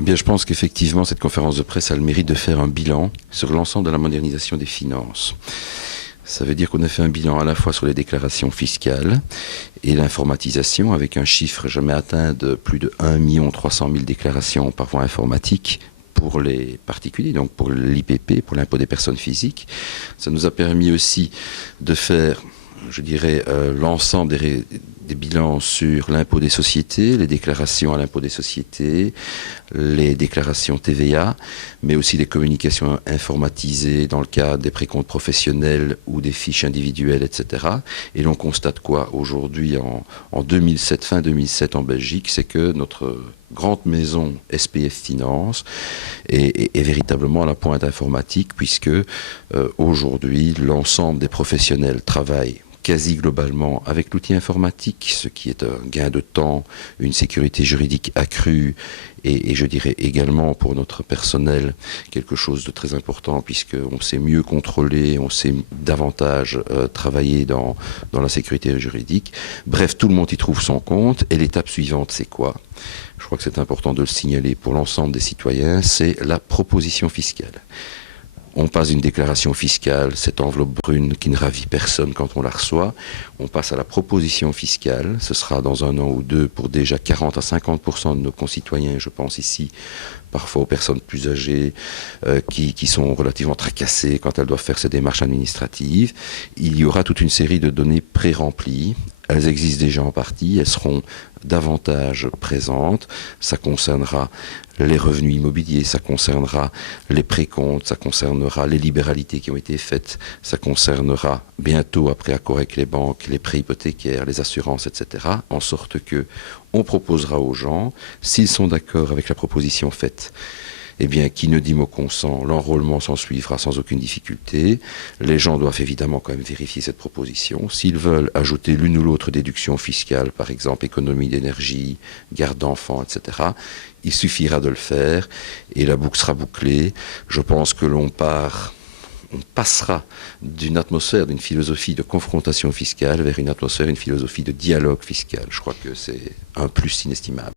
Eh bien, je pense qu'effectivement, cette conférence de presse a le mérite de faire un bilan sur l'ensemble de la modernisation des finances. Ça veut dire qu'on a fait un bilan à la fois sur les déclarations fiscales et l'informatisation, avec un chiffre jamais atteint de plus de 1 300 000 déclarations par voie informatique pour les particuliers, donc pour l'IPP, pour l'impôt des personnes physiques. Ça nous a permis aussi de faire, je dirais, l'ensemble des bilans sur l'impôt des sociétés, les déclarations à l'impôt des sociétés, les déclarations TVA, mais aussi des communications informatisées dans le cadre des précomptes professionnels ou des fiches individuelles, etc. Et l'on constate quoi aujourd'hui en 2007, fin 2007 en Belgique, c'est que notre grande maison SPF Finance est véritablement à la pointe informatique, puisque aujourd'hui l'ensemble des professionnels travaillent quasi globalement avec l'outil informatique, ce qui est un gain de temps, une sécurité juridique accrue et je dirais également pour notre personnel quelque chose de très important, puisqu'on sait mieux contrôler, on sait davantage travailler dans la sécurité juridique. Bref, tout le monde y trouve son compte. Et l'étape suivante, c'est quoi ? Je crois que c'est important de le signaler pour l'ensemble des citoyens, c'est la proposition fiscale. On passe d'une déclaration fiscale, cette enveloppe brune qui ne ravit personne quand on la reçoit. On passe à la proposition fiscale. Ce sera dans 1 an ou 2 pour déjà 40 à 50% de nos concitoyens. Je pense ici parfois aux personnes plus âgées qui sont relativement tracassées quand elles doivent faire ces démarches administratives. Il y aura toute une série de données pré-remplies. Elles existent déjà en partie, elles seront davantage présentes. Ça concernera les revenus immobiliers, ça concernera les précomptes, ça concernera les libéralités qui ont été faites, ça concernera bientôt, après accord avec les banques, les prêts hypothécaires, les assurances, etc. En sorte que on proposera aux gens, s'ils sont d'accord avec la proposition faite, eh bien, qui ne dit mot consent, l'enrôlement s'en suivra sans aucune difficulté. Les gens doivent évidemment quand même vérifier cette proposition. S'ils veulent ajouter l'une ou l'autre déduction fiscale, par exemple économie d'énergie, garde d'enfants, etc., il suffira de le faire et la boucle sera bouclée. Je pense que on passera d'une atmosphère, d'une philosophie de confrontation fiscale vers une atmosphère, une philosophie de dialogue fiscal. Je crois que c'est un plus inestimable.